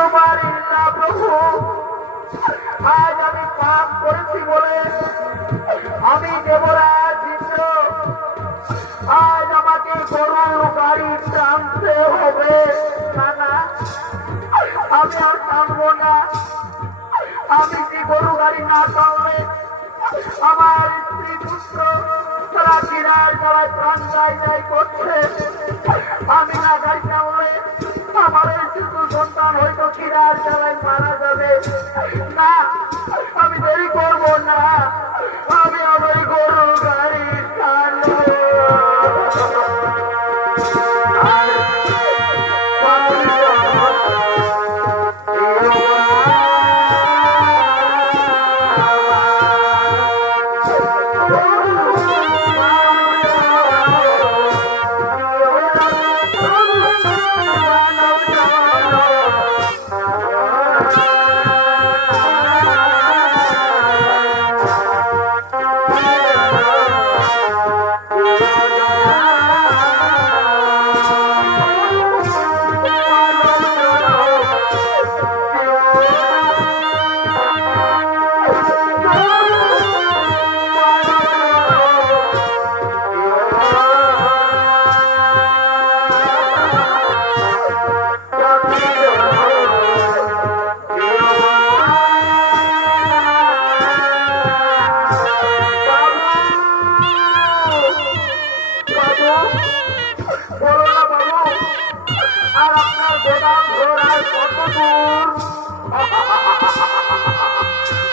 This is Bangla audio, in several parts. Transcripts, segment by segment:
তো পারি না প্রভু। আজ আমি পাপ করেছি বলে আমি দেবরাজ ইন্দ্র, আজ আমাকে গরুর গাড়ি টানতে হবে। না না, আমি আর টানবো না। আমি কি গরু গাড়ি না টানলে আমার স্ত্রী পুত্র তারা কিনার জ্বালায় প্রাণ যায় যায় করছে। আমি না গাড়ি টানলে আমার এই শিশু সন্তান হয়তো কিনার জ্বালায় মারা যাবে। না, আমি দেরি করবো না। আমি আমার গরু গাড়ি টানবো।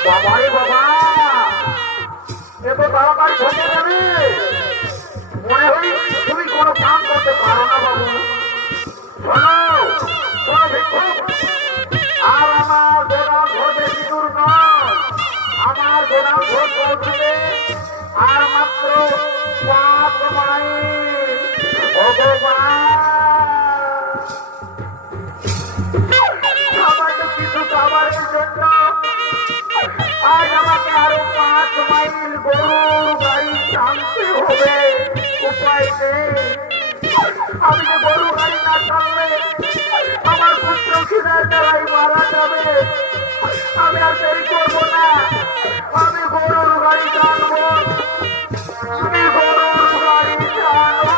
বাবারে বাবা, এ তো তাড়াতাড়ি ঢুকে যাবে। মনে হয় তুমি কোনো কাম করতে পারো না বাবু। শোনো শোনো ভিক্ষুক, আর আমার গোদাম ঘর বেশি দূর নয়। আমার গোদাম ঘর পৌঁছতে আর মাত্র 5 মাইল। ভগবান, সামান্য কিছু খাবারের জন্য আজ আমাকে আরো 5 মাইল গরুর গাড়ি টানতে হবে। উপায় নেই। আমি যে গরু গাড়ি না টানলে আমার পুত্র খিদার জ্বালায় মারা যাবে। আমি আর দেরি করবো না। আমি গরুর গাড়ি টানবো। আমি গরুর গাড়ি টানবো।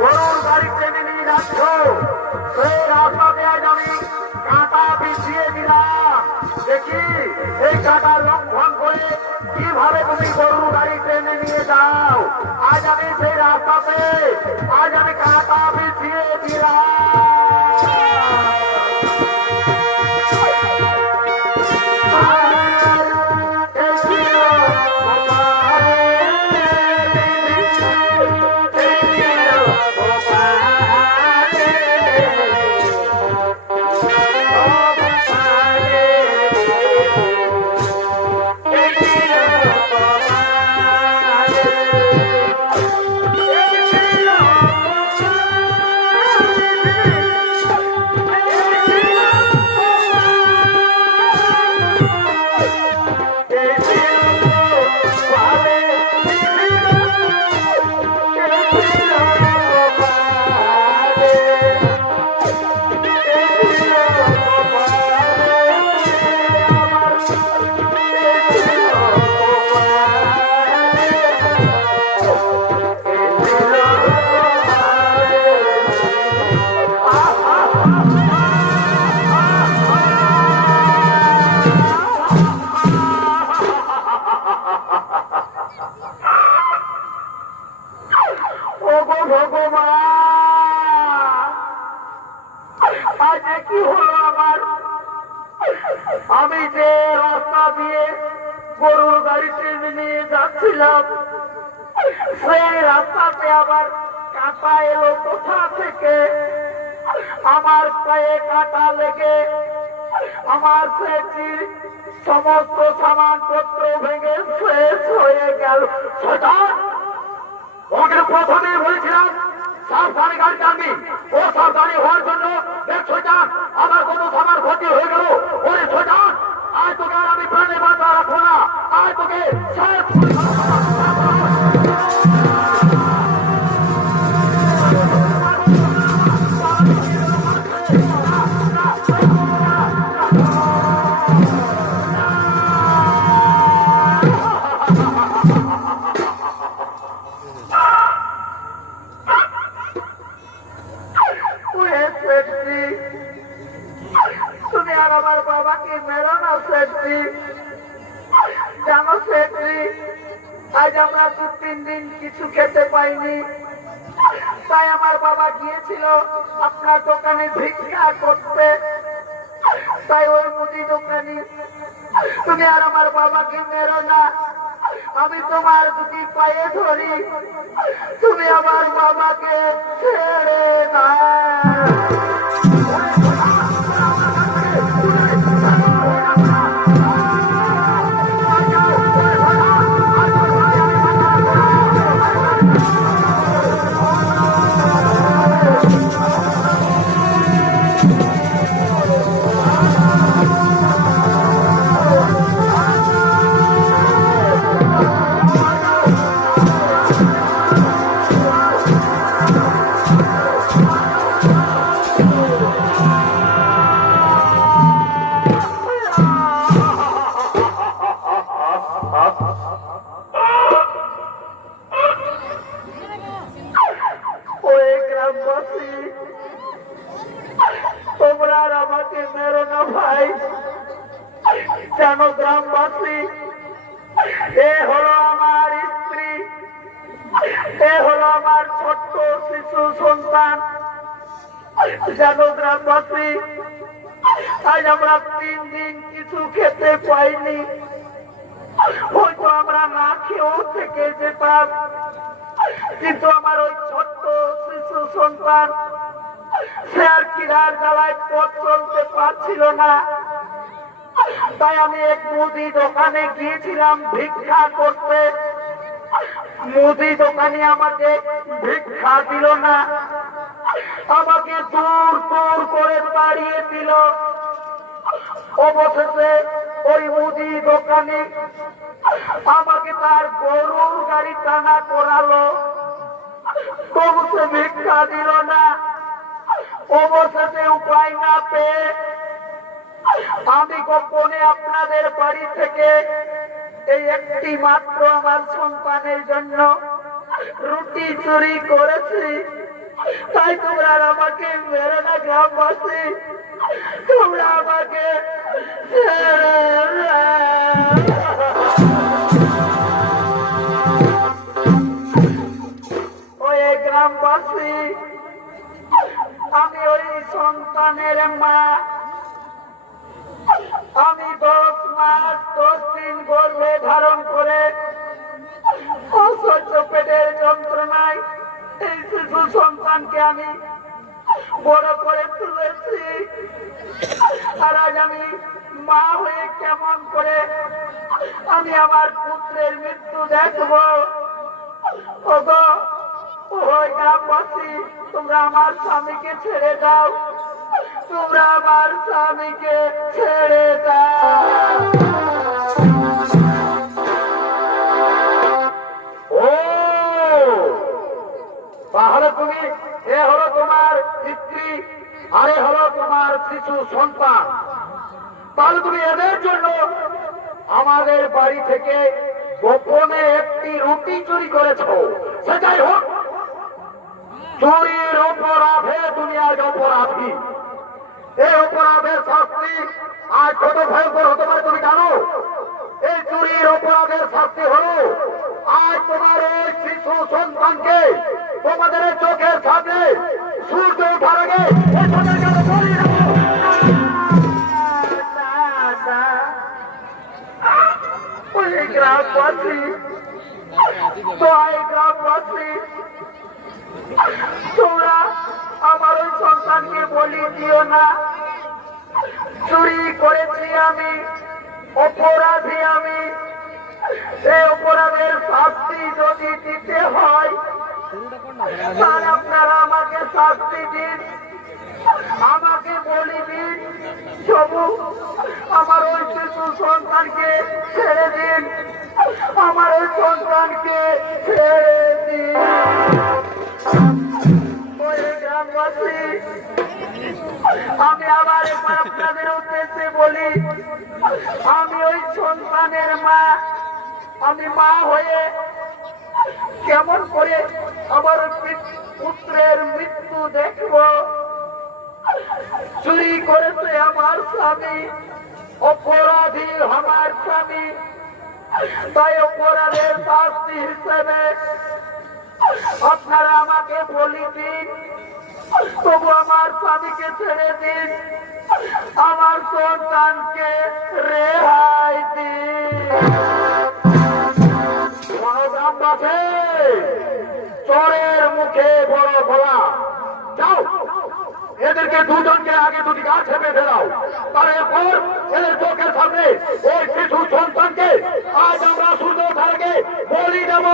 গরুর গাড়ি টেনে নিয়ে যাচ্ছ, সেই রাস্তাতে আজ আমি কাঁটা বিছিয়ে দিলাম। দেখি এই কাঁটা লঙ্ঘন করে কিভাবে তুমি গরুর গাড়ি টেনে নিয়ে যাও। আজ আমি সেই রাস্তাতে আজ আমি কাঁটা বিছিয়ে দিলাম। আজ কি হলো আমার? আমি যে রাস্তা দিয়ে গরুর গাড়িতে নিয়ে যাচ্ছিলাম, সেই রাস্তাতে আবার কাঁটা এলো কোথা থেকে? আমার পায়ে কাঁটা লেগে আমার সেটির সমস্ত সামানপত্র ভেঙে শেষ হয়ে গেল। ওকে প্রথমে বলেছিলাম সাবধানে গাড়ি টানবি, ও সাবধানে হওয়ার জন্য দেখ শয়তান আমার কত সামান ক্ষতি হয়ে গেল। ওরে শয়তান, আজ তোকে আর আমি প্রাণে বাঁচা রাখবো না, আজ তোকে তুমি আর আমার বাবাকে মেরো না সেট্রি। জানো সেট্রি, আজ আমরা 2-3 দিন কিছু খেতে পাইনি, তাই আমার বাবা গিয়েছিল আপনার দোকানে ভিক্ষা করতে। তাই ওই মুদি দোকানি, তুমি আর আমার বাবাকে মেরো না, আমি তোমার দুটি পায়ে ধরি, তুমি আমার বাবাকে ছেড়ে না। তোমরা আমাকে মেরো না ভাই, জানো গ্রামবাসী, এ হলো আমার স্ত্রী, এ হলো আমার ছোট্ট শিশু সন্তান। জানো গ্রামবাসী, আজ আমরা 3 দিন কিছু খেতে পাইনি, হয়তো আমরা না খেয়েও থেকে যেতাম, কিন্তু আমার ওই ছোট্ট শিশু সন্তান সে আর কিরার জ্বালায় পথ চলতে পারছিল না। তাই আমি এক মুদি দোকানে গিয়েছিলাম ভিক্ষা করতে। মুদি দোকানি আমাকে ভিক্ষা দিল না, আমাকে দূর দূর করে তাড়িয়ে দিল। অবশেষে ওই মুদি দোকানি আমাকে তার গরুর গাড়ি টানা করালো, তবু সে ভিক্ষা দিল না। অবশেষে উপায় না পেয়ে আমি গোপনে আপনাদের বাড়ি থেকে এই একটি মাত্র আমার সন্তানের জন্য রুটি চুরি করেছি। তাই তোমরা আমাকে মেরো না গ্রামবাসী, তোমরা আমাকে ওই গ্রামবাসী, আমি ওই সন্তানের মা। আমি 10 মাস 10 দিন গর্ভে ধারণ করে অসহ্য পেটের যন্ত্রণায় এই শিশু সন্তানকে আমি বড় করে তুলেছি। আর আজ আমি মা হয়ে কেমন করে আমি আমার পুত্রের মৃত্যু দেখবো? ওগো ওই গ্রামবাসী, তোমরা আমার স্বামীকে ছেড়ে দাও, তোমরা আমার স্বামীকে ছেড়ে দাও। ও তাহলে তুমি, এ হলো তোমার স্ত্রী আর এ হলো তোমার শিশু সন্তান, তাহলে তুমি এদের জন্য আমাদের বাড়ি থেকে গোপনে একটি রুটি চুরি করেছো। সেটাই হোক, চুরির অপরাধে দুনিয়ার অপরাধী। এই অপরাধের শাস্তি আজ কত ভয়ঙ্কর হতে পারে তুমি জানো? এই চুরির অপরাধের শাস্তি হলো আজ তোমার এই শিশু সন্তানকে তোমাদের চোখের সামনে সূর্য ওঠার আগে গ্রামবাসী, গ্রামবাসী, তোমরা আমার ওই সন্তানকে বলি দিও না। চুরি করেছি আমি, অপরাধী আমি। এই অপরাধের শাস্তি যদি দিতে হয় তাহলে আপনারা আমাকে শাস্তি দিন, আমাকে বলি দিন। তবু আমার ওই শিশু সন্তানকে ছেড়ে দিন, আমার ওই সন্তানকে ছেড়ে দিন। ওই গ্রামবাসী, আমি আবার একবার আপনাদের উদ্দেশ্যে বলি, আমি ওই সন্তানের মা। আমি মা হয়ে কেমন করে আমার পুত্রের মৃত্যু দেখব? চুরি করেছে আমার স্বামী, অপরাধী আমার স্বামী। তাই অপরাধের শাস্তি হিসেবে আপনারা আমাকে বলি দিন, তবু আমার স্বামীকে ছেড়ে দিন, আমার সন্তানকে রেহাই দিন। গ্রামবাসী, চোরের মুখে বড় গলা। যাও, এদেরকে দুজনকে আগে দুটি গাছ বেঁধে দাও, তারপর এদের চোখের সামনে ওই শিশু সন্তানকে আজ আমরা সূর্য ধারকে বলি দেব।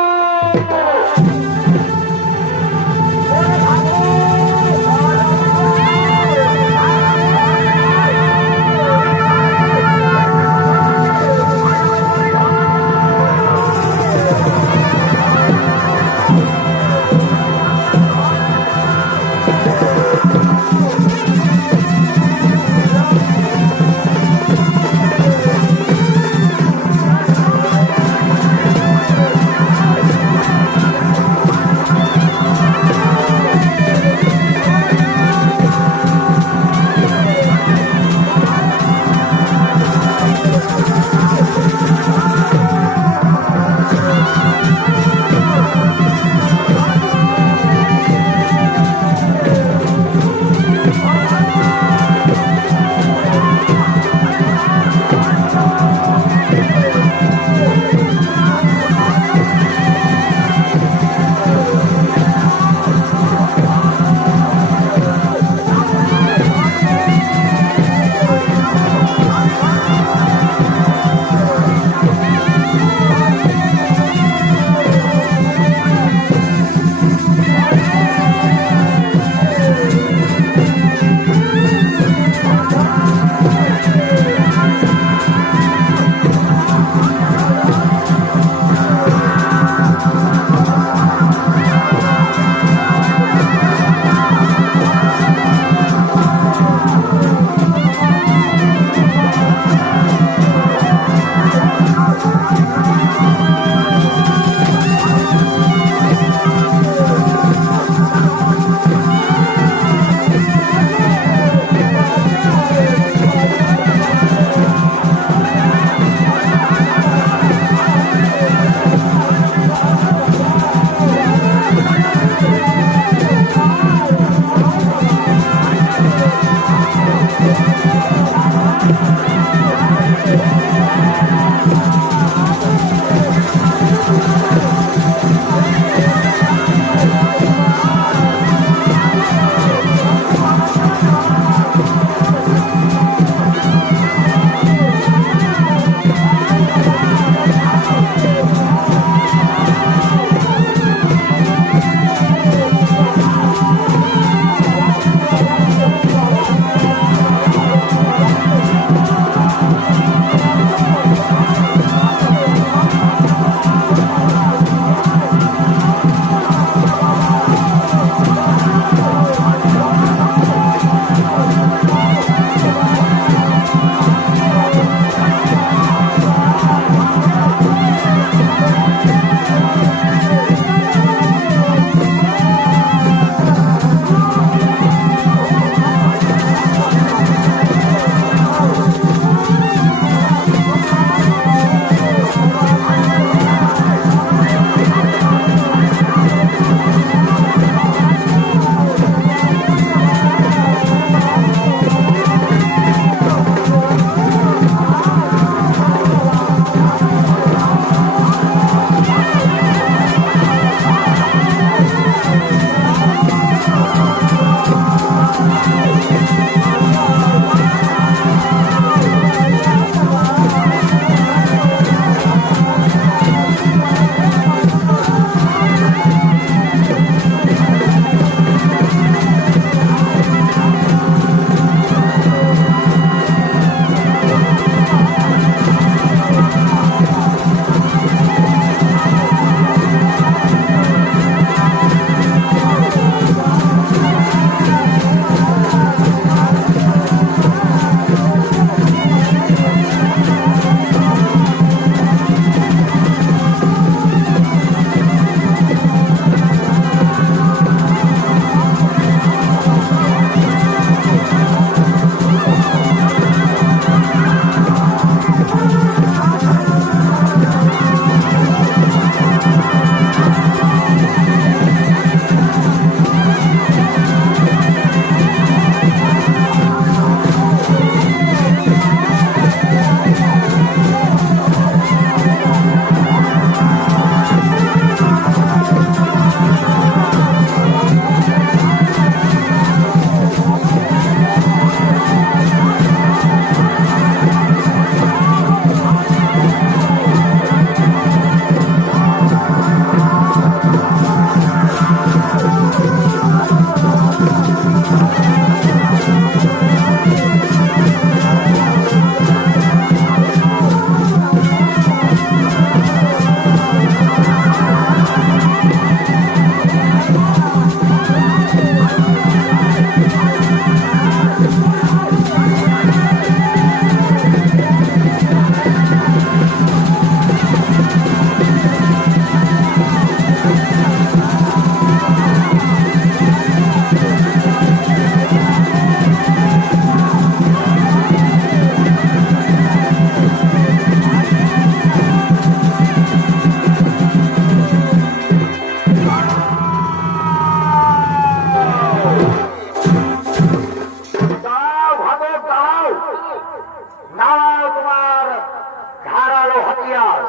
ইতিহাস।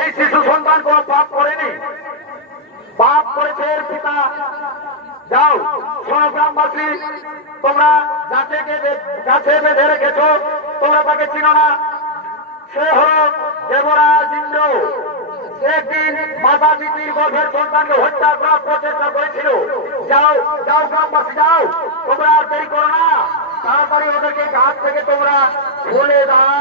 এই শিশু সন্তান কোন পাপ করেনি, পাপ করেছে এর পিতা। যাও শোনো গ্রামবাসী, তোমরা যাকে গাছে বেঁধে রেখেছ তোমরা তাকে চিনো না, সে হল দেবরাজ ইন্দ্র। একদিন মাতা দিদির গর্ভের সন্তানকে হত্যা করার প্রচেষ্টা করেছিল। যাও যাও গ্রামবাসী যাও, তোমরা আর দেরি করো না, তাড়াতাড়ি ওদেরকে গাছ থেকে তোমরা খুলে দাও।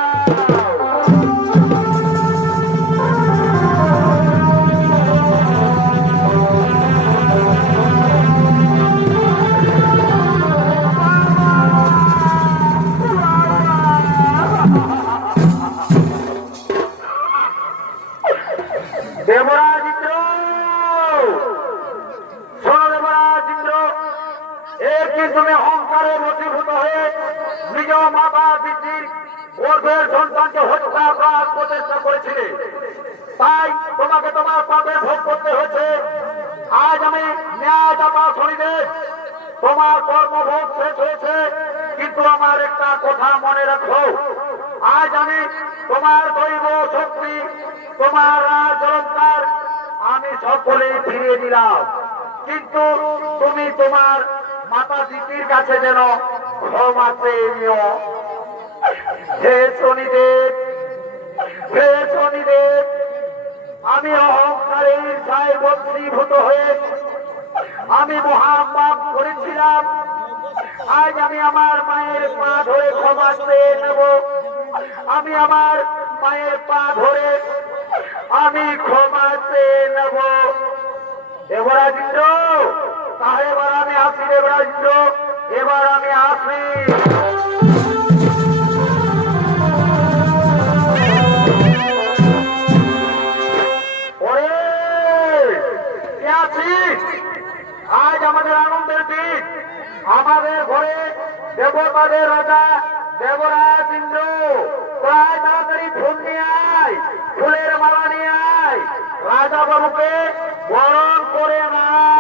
দেবরাজ ইন্দ্র, শোনো দেবরাজ ইন্দ্র, একদিন তুমি অহংকারে বশীভূত হয়ে নিজ মাতা পিতৃর গর্ভের সন্তানকে হত্যা করার প্রচেষ্টা করেছিলে, তাই তোমাকে তোমার পাপের ভোগ করতে হয়েছে। আজ আমি ন্যায়দাতা শনিদেব, তোমার কর্মভোগ শেষ হয়েছে, কিন্তু আমার একটা কথা মনে রাখো, আজ আমি তোমার দৈব শক্তি, তোমার রাজ অলঙ্কার আমি সকলেই ফিরিয়ে দিলাম, কিন্তু তুমি তোমার মাতা দিদির কাছে যেন ক্ষমা চেয়ে নিও। হে শনিদেব, হে শনিদেব, আমি অহংকারের ছায় বশীভূত হয়ে আমি মহাপাপ করেছিলাম। আজ আমি আমার মায়ের পা ধরে ক্ষমা চেয়ে নেব, আমি আমার মায়ের পা ধরে আমি ক্ষমা চেয়ে নেব। দেবরাজ ইন্দ্র, তাহলে এবার আমি আসি। দেবরাজ ইন্দ্র, এবার আমি আসি। আজ আমাদের আনন্দের দিন, আমাদের ঘরে দেবতাদের রাজা দেবরাজ ইন্দ্র, প্রায় তাড়াতাড়ি ফুল নিয়ে আয়, ফুলের মালা নিয়ে আয়, রাজা বাবুকে বরণ করে নাও।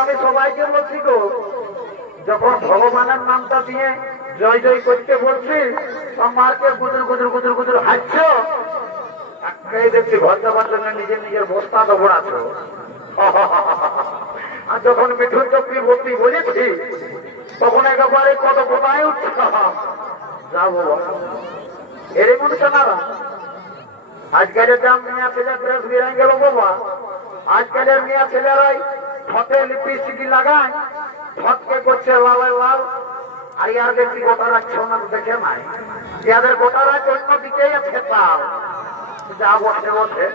আমি সবাইকে বলছি গো, যখন ভগবানের নামটা দিয়ে জয় জয় করতে বলছি, মারকে গুজর গুজর গুজর গুজর হাঁটছ, দেখছি ঘন্টা ঘন্টা নিজের নিজের বস্তা দৌড়াচ্ছ। আর যখন মিঠুন চক্রবর্তী বলেছি তখন একেবারে কত কোথায় উঠছে। যাবো এর মনুষ্য না, আজকালের দাম মেয়া ছেলে ড্রেস বেড়ে গেল বাবা। আজকালের মেয়া ছেলেরাই ঠোঁটে লিপস্টিক লাগায়, ঠোঁটকে করছে লাল লাল, আর ইয়ার দেখছি গোটা রাখছে না, দেখে নাই ইয়াদের গোটা রাখ অন্যদিকেই আছে। তাও যা বসে বসে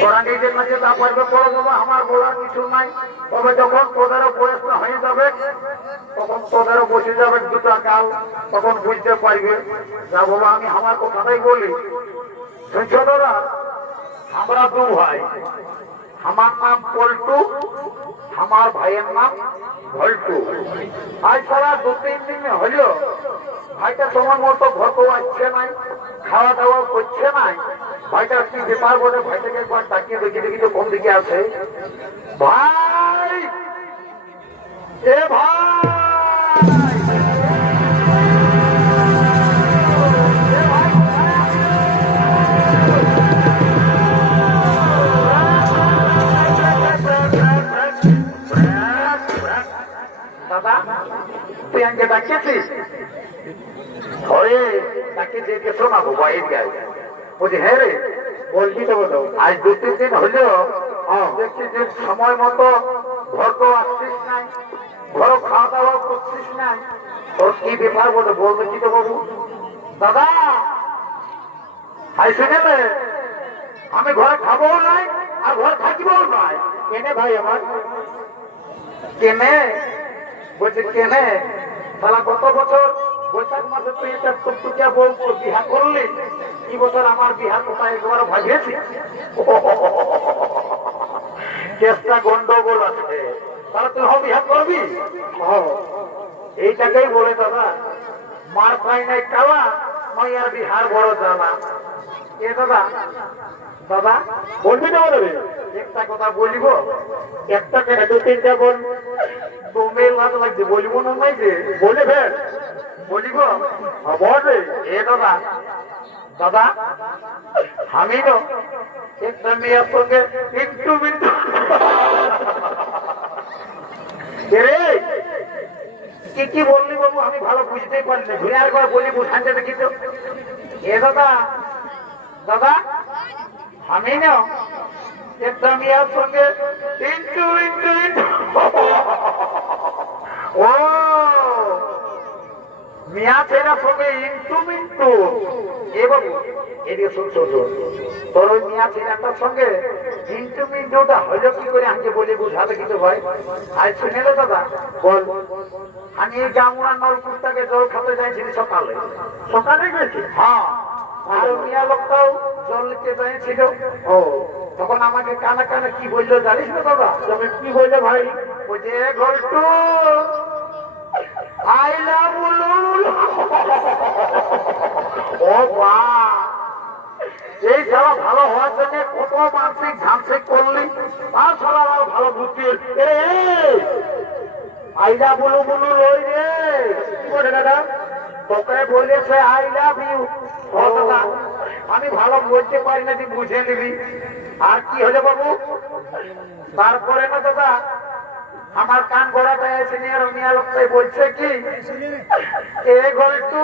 তোরা নিজের মাঝে তা পারবে বড় বাবা, আমার বলার কিছু নাই। তবে যখন তোদেরও বয়সটা হয়ে যাবে তখন তোদেরও বসে যাবে দুটা কাল, তখন বুঝতে পারবে। যা বাবা আমি আমার কথাটাই বলি, শুনছো তোরা আমরা দু ভাই, আমার নাম পল্টু, আমার ভাইয়ের নাম ভল্টু। আজ সারা 2-3 দিন হলো ভাইটা তোমার মতো ঘর আসছে নাই, খাওয়া দাওয়া করছে নাই। ভাইটা কি ব্যাপার বলে ভাইটাকে একবার তাকিয়ে দেখি তো কোন দিকে আছে। ভাই, এ ভাই, দাদা তুই আগে ডাকিয়েছিস? ঘরে ডাকিয়েছি, শোনা বাবা এই গায়ে বলছি হ্যাঁ রে বলছি তো বলো। আজ 2-3 দিন হলো দেখছি যে সময় মতো ঘর তো আসছিস নাই, ঘর খাওয়া দাওয়া করছিস নাই, তোর কি ব্যাপার বলে বলবে কি তো বাবু? দাদা হাই শুনে আমি ঘরে খাবো নাই আর ঘর থাকিবও নাই। কেনে ভাই আমার? কেনে বলছে কেনে সালা গত বছর বৈশাখ মাসে তুই এটা টুকটুকিয়া বলবো বিহা করলি, কি বছর আমার বিহা কোথায় একবার ভাগিয়েছি? চেষ্টা গন্ডগোল আছে, তাহলে তুই বিহা করবি? এইটাকেই বলে দাদা মার পাই নাই কালা নয় আর বিহার বড় জ্বালা। এ দাদা, দাদা বলবি না বলবি? একটা কথা বলিব, একটা কেন 2-3টা বল, তোমে লাভ লাগছে বলিব না নাই যে বলে ফের বলিব বলে। এ দাদা, দাদা আমি তো একটা মেয়ের সঙ্গে একটু মিনিট কি কি বললি বাবু আমি ভালো বুঝতেই পারিনি, ঘুরে আরেকবার বলি বুঝাতে দেখি তো। এ দাদা, দাদা আমি না একটা মেয়ের সঙ্গে একটু ও মিয়া ছেলের সঙ্গে ইন্টু এ বাবু এদিকে শুন তোর ওই মিয়া ছেলেটার সঙ্গে ইন্টুটা হলো কি করে আমাকে বলে বুঝাবে কিন্তু ভাই। আজ শুনে লো দাদা বল, আমি এই জামুয়ার নলকুপটাকে জল খাতে যাইছিলি সকালে। সকালে গেছি? হ্যাঁ। আর মিয়া লোকটাও জল নিতে যাইছিল। ও তখন আমাকে কানে কানে কি বললো জানিস না দাদা? তবে কি বললো ভাই? ওই যে ঘন্টু I love you. ও বা, এই সারা ভালো হওয়ার জন্য কত মানসিক ঝাঁসিক করলি, আর সারা ভালো বুদ্ধি। আইলা বলু বলু লই রে, কি বলে দাদা? তোকে বলেছে আই লাভ ইউ। ও দাদা আমি ভালো বলতে পারি না, তুই বুঝে নিবি। আর কি হলো বাবু? তারপরে না দাদা আমার কান গোড়াতে এসে নিয়ে রমিয়া লোকটাই বলছে কি, এ গল্টু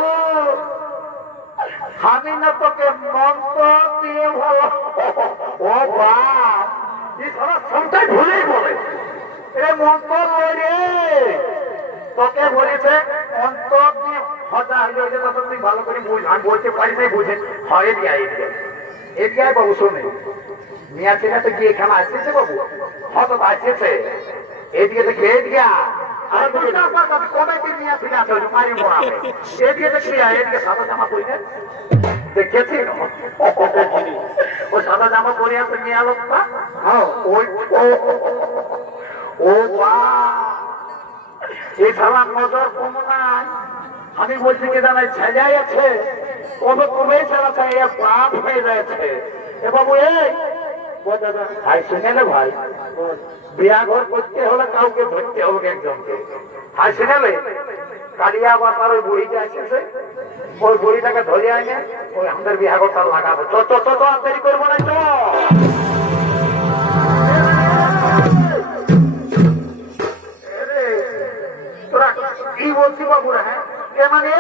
আমি না তোকে মন্ত্র দিয়ে ভালো। ও বাপ, এই সারা সবটাই ভুলেই বলে এ মন্ত্র লই রে, তোকে বলেছে মন্ত্র দিয়ে হজা হইলে হইলে তখন তুই ভালো করে বুঝ। আমি বলতে পারি নাই বুঝে হয় দিয়া এদিকে বাবু শোনে মিয়া ছেলে তো গিয়ে এখানে আসতেছে বাবু, হয়তো আসতেছে এদিকে দেখি এদিকে সাদা জামা পরি দেখেছি ও সাদা জামা পরে আছে মেয়া লোকটা। ও এই সালা নজর কম নাই। আমি বলছি কি জানাই সাজাই আছে কবে কমেই সারা চাইয়া প্রাণ হয়ে যাচ্ছে। এ বাবু এই ভাই শুনে না ভাই, বিয়া ঘর করতে হলে কাউকে ধরতে হবে একজনকে। আর শুনেলে কালিয়া বাসার ওই বুড়িটা আসছে, ওই বুড়িটাকে ধরে আনে ওই আমাদের বিয়া ঘরটা লাগাবো। তো আর দেরি করবো না, তো তোরা কি বলছি বাবুরা? হ্যাঁ কে মানে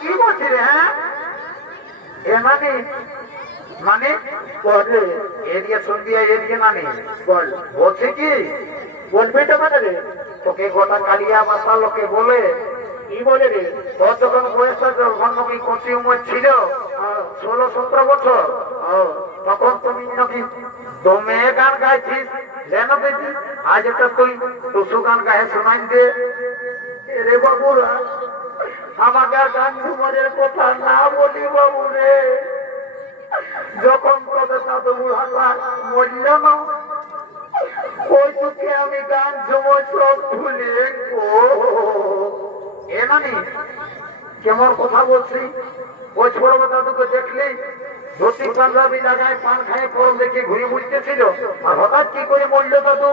কি বলছি রে? হ্যাঁ মানে মানে এদিকে শুনবি এদিকে মানে বল বলছে কি বলবি তো মানে রে, তোকে গোটা কালিয়া বাসা লোকে বলে কি বলে রে, তোর যখন বয়সটা যখন নাকি কচি উমর ছিল 16-17 বছর, তখন তুমি নাকি দমে গান গাইছিস, জানো বেটি আজ একটা তুই টুসু গান গায়ে শোনাই দে রে বাবুরা আমাকে আর গান ঝুমরের কথা না বলি বাবু রে যখন তোদের দাদু বুড়াটা মরল না ওই চোখে আমি গান ঝুমর সব ভুলে এ নানি কেমন কথা বলছি ওই ছোট দাদুকে দেখলি ধুতি পাঞ্জাবি লাগায় পান খায় পরম দেখে ঘুরে বুঝতেছিল আর হঠাৎ কি করে মরল দাদু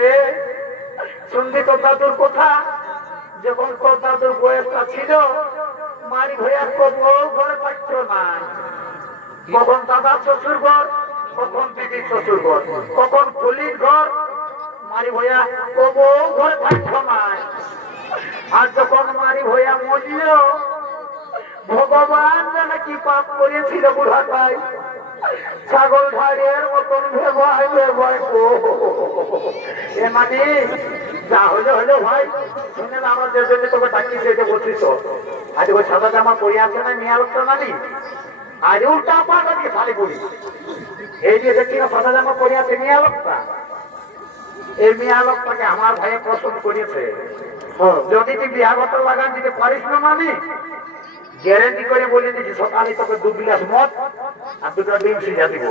রে শুনবি তো দাদুর কথা যখন তোর দাদুর বয়সটা ছিল মারি ভয়ার বউ ঘরে থাকত না কখন দাদা শ্বশুর ঘর কখন দিদির শ্বশুর ঘর কখন ফুলির ঘর মারি ভয়া ও বউ ঘরে থাকত না আর যখন মারি ভয়া মরল ভগবান যেন কি পাপ করেছিল বুড়াটাই ছাগল ঢাড়িয়ার মতন ভেবায় ভেবায় এ মানে যা হলো হলো ভাই শুনে আমরা যে জন্য তোকে ডাকিয়েছি এটা বলছিস তো আজ ওই সাদা জামা পরে আছে না মেয়ে আলোচনা নানি আজ উল্টা পাটা দিয়ে শাড়ি পরি এই যে দেখছি না সাদা জামা পরে আছে মেয়ে আলোকটা এই মেয়ে আলোকটাকে আমার ভাইয়ে পছন্দ করেছে যদি তুই বিহাগত লাগান দিতে পারিস না মানে গ্যারেন্টি করে বলে দিচ্ছি সকালে তোকে 2 গ্লাস মদ আর 2টা ডিম সিজা দিব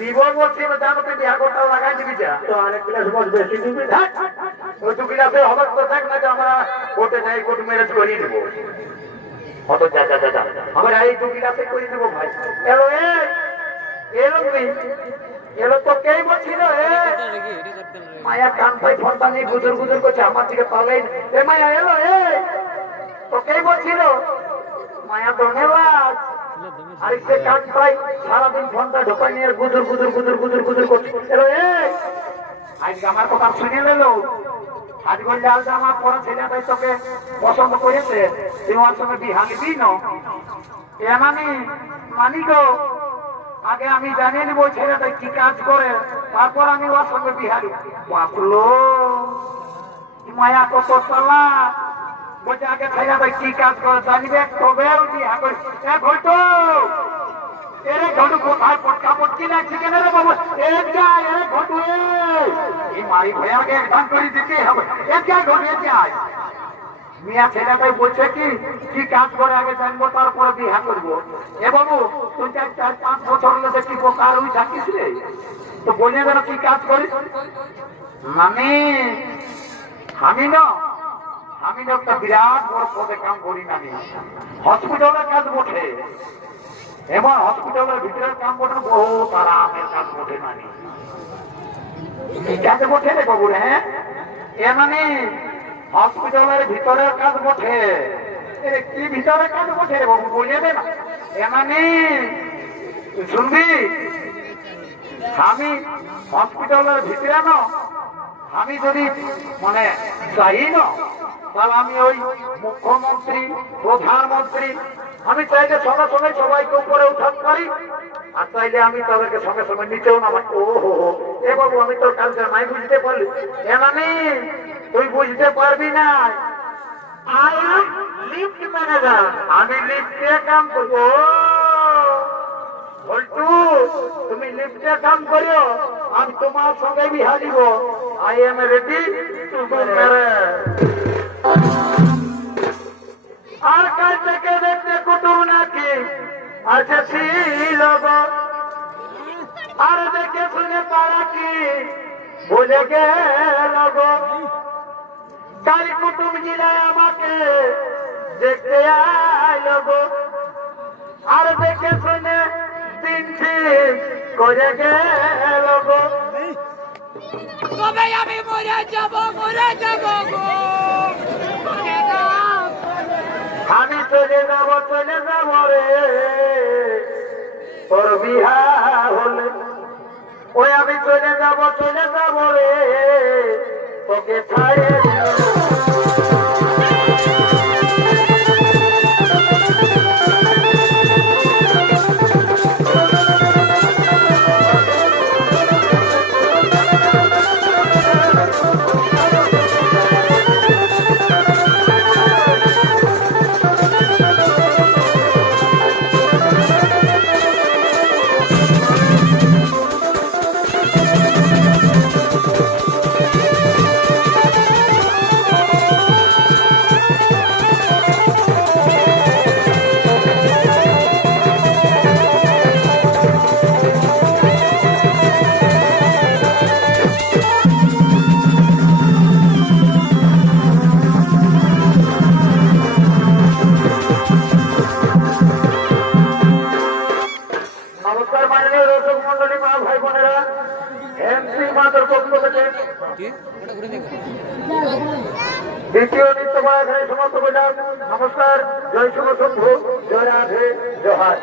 দিব বলছি জানো তুই বিহাগত লাগাই দিবি যা তো আরেক গ্লাস মদ বেশি দিবি ওই 2 গ্লাসে হবে তো থাক না যে আমরা কোর্টে যাই কোর্ট ম্যারেজ করিয়ে দেবো অত যা যা যা আমরা এই 2 গ্লাসে করে দেবো ভাই এলো এলো তুমি এলো তো কে বলছিল মায়া কান পাই ফোনটা নিয়ে গুজর গুজর করছে আমার দিকে পালাই এ মায়া এলো তো কে বলছিল মায়া ধন্যবাদ আরেকটা কান পাই সারাদিন ফোনটা ঢোকাই নিয়ে গুজর গুজর গুজর গুজর গুজর করছে এলো আজকে আমার কথা শুনে নিলো আজ বললে আলটা আমার পরে ছেলেটাই তোকে পছন্দ করেছে তুই ওর সঙ্গে বিহা নিবি না মানি গো আগে আমি জানিয়ে নিব ছেলেটা কি কাজ করে তারপর আমি ওর সঙ্গে বিহারি বাপলো মায়া কত চালা বলছে আগে ছেলেটা কি কাজ করে জানিবে তবে বিহা করি ঘটো এরে ঘটু কোথায় পটকা পটকি লাগছে কেন রে বাবু ঘটু এই মারি ভয়াকে একদম করে দিতে হবে মিয়া ছেলেটাই বলছে কি কাজ করে আগে জানবো তারপরে বিহা করবো এ বাবু তুই 4-5 বছর হলে দেখি বোকার হয়ে থাকিস রে তো বলে যেন কি কাজ করিস মানে আমি না একটা বিরাট বড় পদে কাম করি না হসপিটালের কাজ বটে এবার হসপিটালের ভিতরের কাম বটে বহুত আরামের কাজ বটে মানে কাজ বটে রে বাবু রে এ মানে হসপিটালের ভিতরের কাজ বটে কি ভিতরের কাজ বটে রে বাবু বলিয়ে দে না এ মানে শুনবি আমি হসপিটালের ভিতরে না আমি যদি মানে চাই না তাহলে আমি ওই মুখ্যমন্ত্রী প্রধানমন্ত্রী আমি চাইলে সঙ্গে সঙ্গে সবাইকে উপরে উঠাতে পারি আর চাইলে আমি তাদেরকে সঙ্গে সঙ্গে নিচেও নামাই ও এ বাবু আমি তোর কাজটা নাই বুঝতে পারলি এ মানে তুই বুঝতে পারবি না লিফট ম্যানেজার আমি লিফটে কাম করবো বলটু তুমি লিফটে কাম করো আমি তোমার সঙ্গে বিহা দিব I am ready to do marriage আর কাল থেকে দেখতে কুটুম নাকি আছে ছিল আর দেখে শুনে পারা কি বলে গেল গো কাল কুটুম জিলায় আমাকে দেখতে আইল গো আর দেখে শুনে দিন ঠিক করে গেল গো তবে আমি মরে যাব গো আমি চলে যাব রে তোর বিহা হলে ওই আমি চলে যাব রে তোকে ছাড়ে ভাই বোনেরা, এমসি মাদের পক্ষ থেকে দ্বিতীয় নৃত্য করা এখানে সমাপ্ত করলাম। নমস্কার, জয় শুভ শম্ভু, জয় রাধে, জয়।